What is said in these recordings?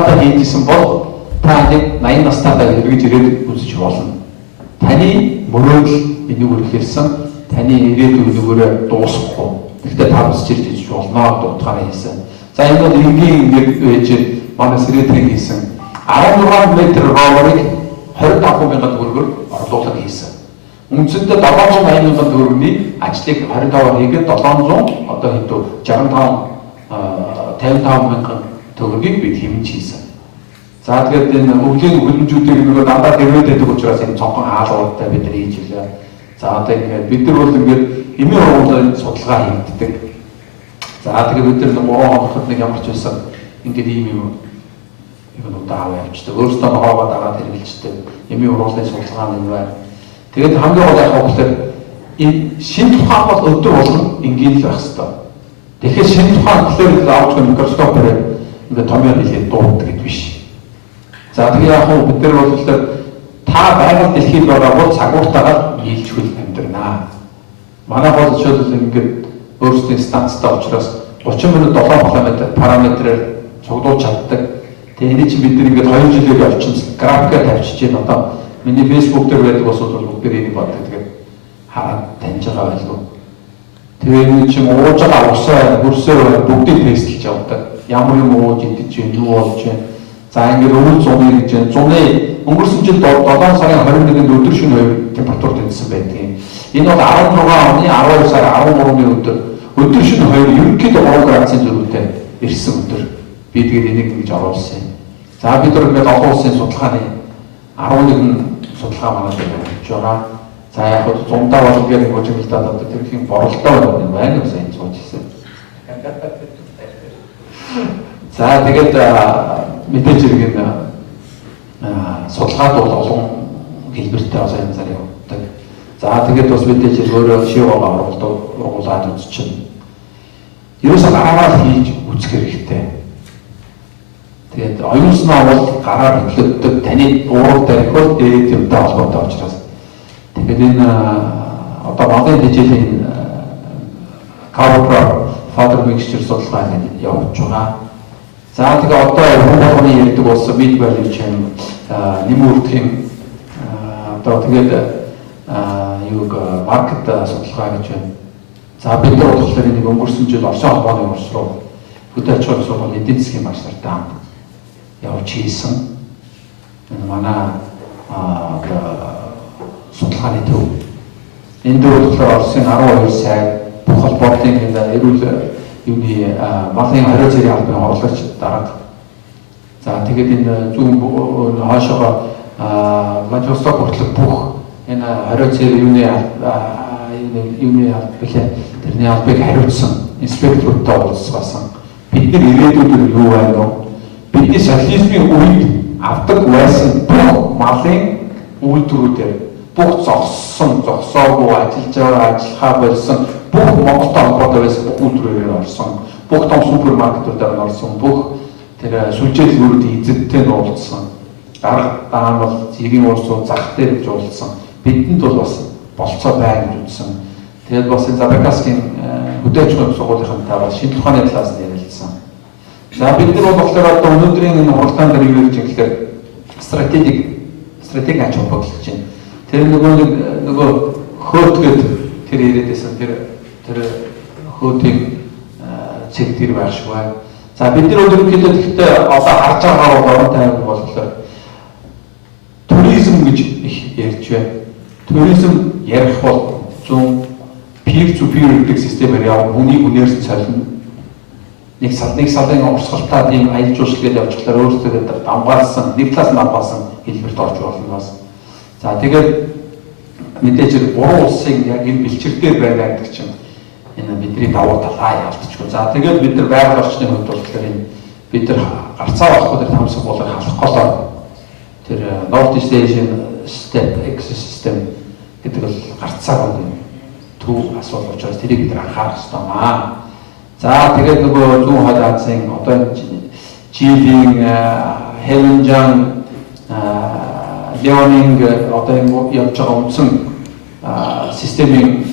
аваатаа хийжсэн бол та нэг 80 настайдаа эргэж ирээд үзэж болно. Таны мөрөөдөл энийг үргэлжлүүлсэн, таны ирээдүйн нүгээрээ дуусахгүй. Гэхдээ та үзэж ирж болно дутгаараа хийсэн. За энэ бол энгийн ингэж манай Сэрэтрийн хийсэн 16 м роверыг 25,000 төгрөгөөр орлуулад хийсэн. Үндсэндээ 780,000 төгрөгийн ажлыг 25-аар хийгээд 700 одоо хэдүү 55,000 төгрөгийг бид хэмж хийсэн. За тэгээд энэ өвлийн хөлмжүүдийг нөгөө дандаа дэрвэд байдаг учраас энэ цонхон хаалгуудтай бид нар хийж илээ. За одоо ингээд бид нар бол ингээд эмийн ургуулгын судалгаа хийгддэг. За тэгээд бид нар 3 хоногт нэг ямар ч байсан ингээд ийм юм удаа аваа явчихдаг. Өөрөөсөө ногоогоо дагаад хэрэгжилдэг. Эмийн ургуулгын судалгаа нэг байна. Тэгээд хамгийн гол яг гэвэл энэ шинэ тухайн бол өдөр болгон энгийн л байх хэрэгтэй. Тэгэхээр шинэ тухайн гэхээр авч микроскопоор ингээд томьёо хэлээд дууддаг гэдэг биш. За тэгээ яг хөө бид нар бол та байгаль дэлхийд байгаа бол цагууртаагаар нийлж хөл амьдрнаа. Манай бол жишээлбэл ингээд өөрсдийн станцтай учраас 30 минут 7 параметрээр цуглуулж чаддаг. Тэгээ энэ чинь бид нар ингээд 2 жилээр явчихсан графикаа тавьчихж байна. Одоо миний Facebook дээр байдаг бас бол бүгд энийг боддог. Тэгээд хараад таньж байгаа байлгүй. Тэгээ энэ чинь ууж байгаа усаа хөрсөө бүгдийг тестэлж явдаг. Ямар юм ууж идэж байна, юу болж байна. За ингээд өвөл зуны гэж байна. Зуны өнгөрсөн жил 7 сарын 21-нд өдөр шөнө 2 температур тэнцсэн байдаг. Энэ бол 16 оны 12 сарын 13-ны өдөр шөнө 2 ерөнхийдөө 3 градусын зөрүүтэй ирсэн өдөр. Би тэгээд энийг ингэж оруулсан юм. За бид нар ингээд олон улсын судалгааны 11 судалгаа манай дээр болж байгаа. За яг хөө зундаа бол ингээд нэг хожигдаад одоо тэр их боролдоо байна уу сайн сууж ирсэн. За тэгээд мэдээж хэрэг энэ судалгаад бол олон хэлбэртэй сайн зарим явагддаг. За тэгээд бас мэдээж хэрэг өөрөө шивгоогоо оруулаад үзчихнэ. Ерөөсөө гараараа хийж үзэх хэрэгтэй. Тэгээд оюуснаа бол гараар хөдлөгдөг таны уурал тарихвал дээд юмтай холбоотой учраас тэгээд энэ одоо модын хичээлийн carbon fiber mixture судалгаа явуулж байгаа. За тэгээд одоо хүн болгоны ярьдаг болсон mid value chain нэмүүлдэхин одоо тэгээд юуг маркет судалгаа гэж байна. За бид нар болохоор нэг өнгөрсөн жил Оросын холбооны улс руу хөдөө аж ахуйн сургуулийн эдийн засгийн багш нартай хамт явж хийсэн. Энэ манай судалгааны төв. Энд болохоор Оросын 12 сая бүх холбоотой эрүүл юуны малын хорио цэрийн албаны орлогч дарга. За тэгээд энэ зүүн хаашаа Владивосток хүртэлх бүх энэ хорио цэр юуны тэрний албыг хариуцсан инспекторуудтай уулзсан. Бид нар ирээдүйд юу байна вэ? Бидний социализмын үед авдаг байсан бүх малын үйлдвэрүүдээр бүх зогсоогүй ажиллаж байгаа ажиллахаа болсон бүх Монголтой холбоотой байсан бүх үйлдвэрээр орсон, бүх том супермаркетуудаар орсон, бүх тэр сүлжээлгүүрүүдийн эзэнтэй нь уулзсан. Дарга даан бол зэгийн уурсууд зах дээр гэж уулзсан. Бидэнд бол бас болцоо байна гэж үзсэн. Тэгээд бас Забакаскийн хөдөө аж ахуйн сургуулийнхантай бас шинэ тухааны талаас нь ярилцсан. За бид нар бол болохоор одоо өнөөдрийн энэ хуралдаан дээр юу гэж хэлэхээр стратеги ач холбогдол гэж байна. Тэр нөгөө хөөтгээд тэр ирээдсэн тэр хөөтийн цэг тэр байх шиг байна. За бид нар өнөөдөр гэхдээ одоо харж байгаа орон тайван болохоор туризм гэж их ярьж байна. Туризм ярих бол зүүн peer-to-peer гэдэг системээр явах хүнээр солино. Нэг салын урсгалтай тийм аялал жуулчлалд явуулахаар өөрсдөө давгаалсан нэг талаас нь авгаалсан хэлбэрт орж болно бас. За тэгээд мэдээж буруу улсын яг энэ бэлчирдээр байна гэдэг чинь энэ бидний давуу талаа ялтчихгүй. За тэгээд бид нар байгаль орчны хувьд болохоор энэ бид нар гарцаа болохгүй тэр хамсаг болоор халах голоо тэр North East Asian Step Ecosystem гэдэг бол гарцаа бол төв асуудал учраас тэрийг бид нар анхаарах хэрэгтэй маа. За тэгээд нөгөө зүүн хойд Азийн одоо Чилийн Хэвэнжан Леонинг одоо энэ явж байгаа үндсэн системийн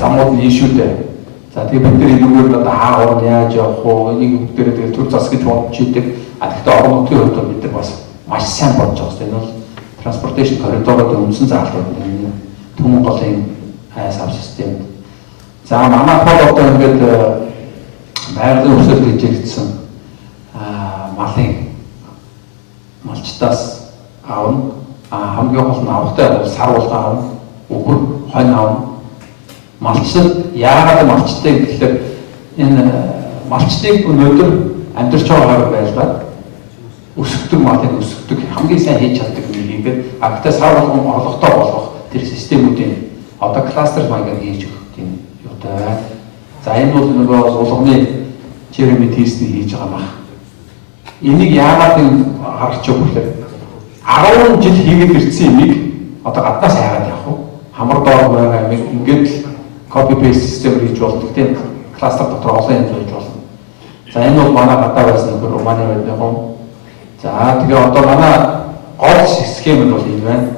замууд нь ишүүтэй. За тэгээд бид нар энэгээр одоо хаагур яаж явах вэ? Энийг бүгдээрээ тэгээд төр зас гэж бодож идэг. Гэхдээ орон нутгийн хувьд бид нар бас маш сайн бодож байгаа хэрэгтэй. Энэ бол transportation corridor-ын үндсэн заалууд энэ Түмэн голын хайс ав системд. За манай хол одоо ингээд байгалийн өсөлт гэж ирсэн малчтаас аавна. Хамгийн гол нь авахтай бол сар болгоо аавна. Өгөр хонь аавна. Малчид яагаад малчтай гэхээр энэ малчдыг өнөөдөр амьдарч байгаагаар байлгаад өсгдөг малыг өсгдөг хамгийн сайн хийж чаддаг юм ингээд агтаа сар болгон орлоготой болгох тэр системүүдийн одоо кластер маягаар хийж өгөх тийм юутай. За энэ бол нөгөө суулганы Jeremy Test-ийг хийж байгаа мах. Энийг яагаад харах ч юм бэ? 10 жил хийгээд ирсэн юмыг одоо гаднаас хайгаад явах уу? Хамар доор байгаа юм ингээд copy paste систем хийж болдог тийм кластер дотор олон юм хийж болно. За энэ бол манай гадаа байсан нөхөр Румыны байдаг юм. За тэгээ одоо манай гол схем нь бол энэ байна.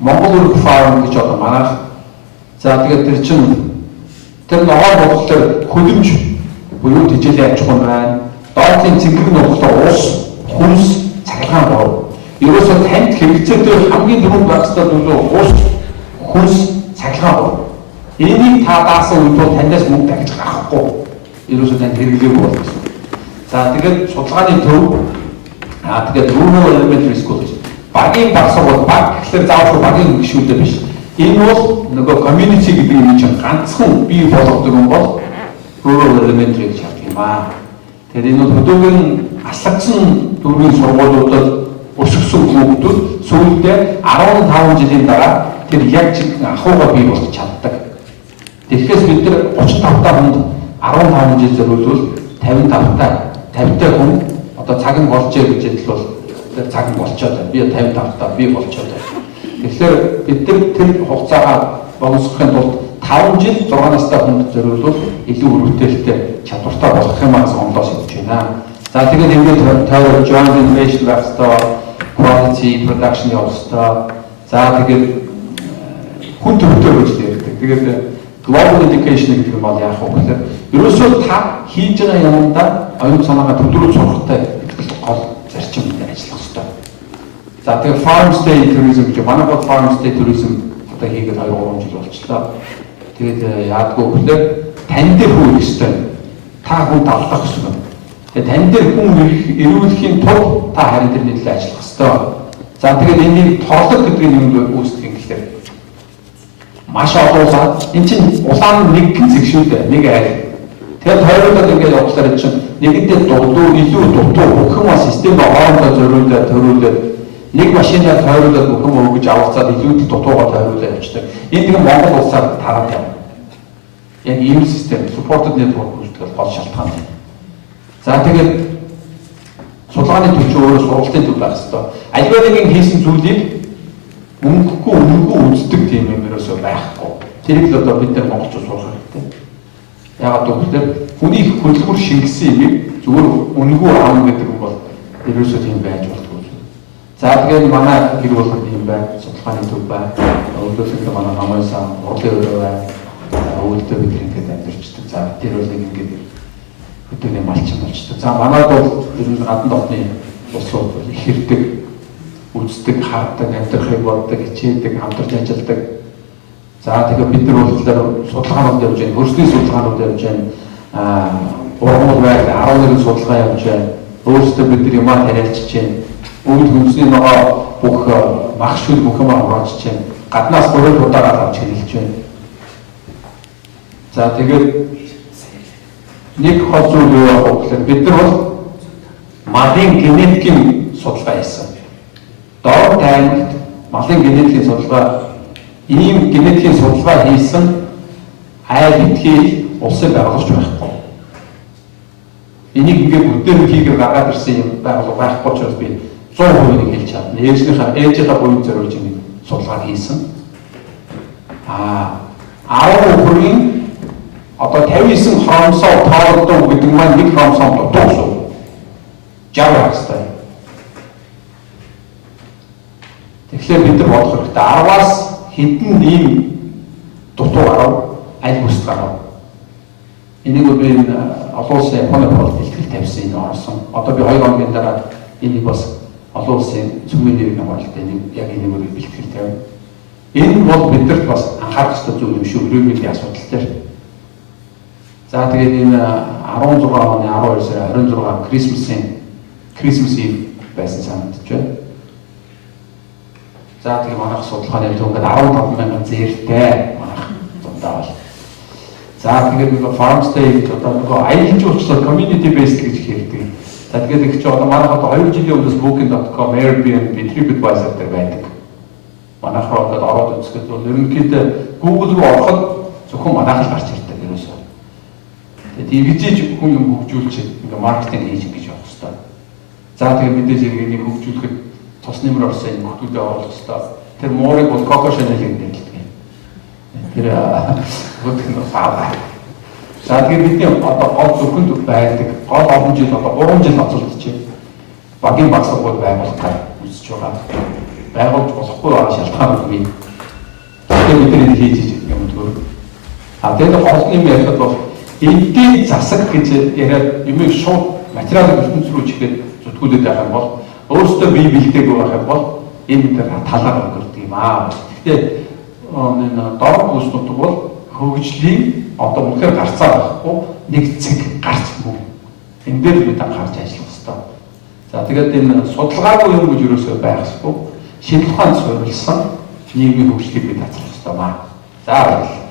Монгол Өрг фарм гэж одоо манайх. За тэгээд тэр чинь тэр ногоон бодлоор хөлөмж буюу тэжээлийн аж ахуй байна. Доотлын цэнгэг нуглаа уус, хүнс, цахилгаан бор. Ерөөсөө танд хэрэгцээтэй хамгийн түрүүнд байх ёстой зүйл уус, хүнс, цахилгаан бор. Энийг та даасан үед бол танаас мөнгө дахиж гарахгүй. Ерөөсөө танд хэрэглээгүй болох гэсэн. За тэгээд судалгааны төв тэгээд rural elementary school гэж багийн багс бол баг гэхэлэр заавал багийн гишүүдээ биш. Энэ бол нөгөө community гэдэг юм чинь ганцхан бий болгодог юм бол rural elementary гэж хардаг юм аа. Тэгэхээр энэ бол хөдөөгийн аслагсан дүүргийн сургуулиудад өсгсөн хүүхдүүд сүүлдээ 15 жилийн дараа тэр яг чиг ахуйгаа бий болгож чаддаг. Тэгэхээр бид нар 35 та хүнд 15 жил зориулвал 55 та хүн одоо цаг нь болжээ гэж хэлбэл бол цаг нь болчоод байна. Би 55 та би болчоод байна. Тэгэхээр бид нар тэр хугацаагаа богиносгохын тулд 5 жил 6 настай хүнд зориулвал илүү өрөвдөлттэй чадвартай болох юм аа гэсэн ондоос явж байна. За тэгээд ингээд тойрог joint innovation байх ёстой, quality production явах ёстой. За тэгээд хүн төвтэй гэж ярьдаг. Тэгээд global education гэдэг нь бол яах вэ гэхээр ерөөсөө та хийж байгаа юмдаа оюун санаагаа төдрүүл сурахтай гол зарчим дээр ажиллах ёстой. За тэгээд farm stay tourism гэж манай бод farm stay tourism одоо хийгээд 2-3 жил болчихлоо. Тэгээд яадгүй гэхээр тань дээр хүн ирэх ёстой. Та хүн таллах ёстой. Тэгээд тань дээр хүн ирүүлэхийн тулд та харин тэр нийтлээ ажиллах ёстой. За тэгээд энийг торлог гэдэг нь юм үүсдэг юм гэхээр маш олон энэ чинь улаан нэг зэг шүү дээ. Нэг айл. Тэгээд хоёроо ингээд явуулаад чинь нэгэндээ дутуу илүү дутуу бүхэн систем хоорондоо зориулаад нэг машинаар тойруулаад бүхэн өгж авалцаад илүү дутуугаар тойруулаад явчихдаг. Энэ нэг Монгол улсаар тараад байна. Яг ийм систем supported network үүсгэх гол шалтгаан байна. За тэгээд судалгааны төв чинь өөрөө сургалтын төв байх хэрэгтэй. Аливаа нэгэн хийсэн зүйлийг үнэгүй үздэг тийм юм ерөөсөө байхгүй. Тэрийг л одоо бид нар монголчууд сурах хэрэгтэй. Яагаад гэвэл хүний хөдөлмөр шингэсэн юм зүгээр үнэгүй аавна гэдэг нь бол ерөөсөө тийм байж болтгүй. За тэгээд манай гэр бүл юм байна. Судалгааны төв байна. Өөрөлдөлт манай намын сан, урлын өрөө байна. Өвөлдөө бид ингээд амьдарчдаг. За тэр бол ингээд өдөрний малчин болчдаг. За манайд бол ер нь гадна дотны улсууд их хэрдэг, үздэг, хаадаг, амьдрахыг боддог, хичээдэг, хамтарч ажилладаг. За тэгэхээр бид нар бол судалгаанууд явуулж байна, хөрсний судалгаанууд явуулж байна, ургамал байр 11 судалгаа явуулж байна. Өөрсдөө бид нар юмаа тариалчж байна. Өвд хүнсний ногоо бүх махшгүй бүх юм аваачж байна. Гаднаас бүрэл удаагаар авч хэлж байна. За тэгээд нэг хол зүйл юу яг гэхээр бид нар бол малын генетикийн судалгаа хийсэн. Доор таймд малын генетикийн судалгаа ийм генетикийн судалгаа хийсэн айл этгээд улсын байгуулагч байхгүй. Энийг ингээд бүдээр хийгээ гаргаад ирсэн юм байгууллага байхгүй ч бас би 100% хэлж чадна. Ээжийнхээ буйн зориулж нэг судалгаа хийсэн. 10% одоо 59 хромосом тоолдог гэдэг маань нэг хромосом дутуу шүү. 60 хастай. Тэгэхээр бид нар бодох хэрэгтэй. 10-аас хэдэн ийм дутуу гарав, аль бүс гарав. Энийг би олон улсын Японы болд илтгэл тавьсан энэ орсон. Одоо би 2 хоногийн дараа энийг бас олон улсын цөмийн нэрийн хамгаалалтад яг энэгээр бэлтгэл тавина. Энэ бол бидэрт бас анхаарах ёстой зүйл юм шүү. Өрөөгийн асуудал дээр. За тэгээд энэ 16 оны 12 сарын 26 Christmas Eve байсан санагдаж байна. За тэгээд манайх судалгааны төвөнд 15,000 зээртэй манайх дундаа бол. За тэгээд нэг farmstay гэж одоо нэг аялал жуулчлал community based гэж хэлдэг. За тэгээд их ч одоо манайх одоо 2 жилийн өмнөөс booking.com, Airbnb, TripAdvisor дээр байдаг. Манайх руу одоо ороод үзэхэд бол ерөнхийдөө Google руу ороход зөвхөн манайх л гарч ирдэг ерөөсөө. Тэгээд эргэжээж хүн юм хөгжүүлчих ингээ маркетинг хийж ингэж явах хэрэгтэй. За тэгээд мэдээж эргэнийг хөгжүүлэхэд тус нэмэр орсон энэ хүмүүстэй оруулах хэрэгтэй. Тэр муурыг бол Coco Chanel-ийн дэлгэдэг. Тэр бүгд нь фаа. За тэгээд бидний одоо гол зөвхөн байдаг. Гол олон жил одоо 3 жил ноцолдчихэ. Багийн багсгууд байгуулалтаар үүсэж байгаа. Байгуулж болохгүй байгаа шалтгаан үгүй. Тэгээд бид энэ хийж юм дөрөв. Тэгээд гол юм ярихад бол эдийн засаг гэж яриад юмыг шууд материалын ертөнц рүү чихэд зүтгүүлээд байх юм бол өөрөөсөө бие бэлдээгүй байх юм бол энэ дээр талаар өнгөрдөг юм аа. Гэхдээ энэ дор бүснүүд бол хөгжлийн одоо үнэхээр гарцаа байхгүй нэг цэг гарч мөн. Энэ дээр бид анхаарч ажиллах хэрэгтэй. За тэгээд энэ судалгаагүй юм гэж юусоо байхгүй шинэ ухаанд суурилсан нийгмийн хөгжлийг бид хацрах хэрэгтэй маа. За баярлалаа.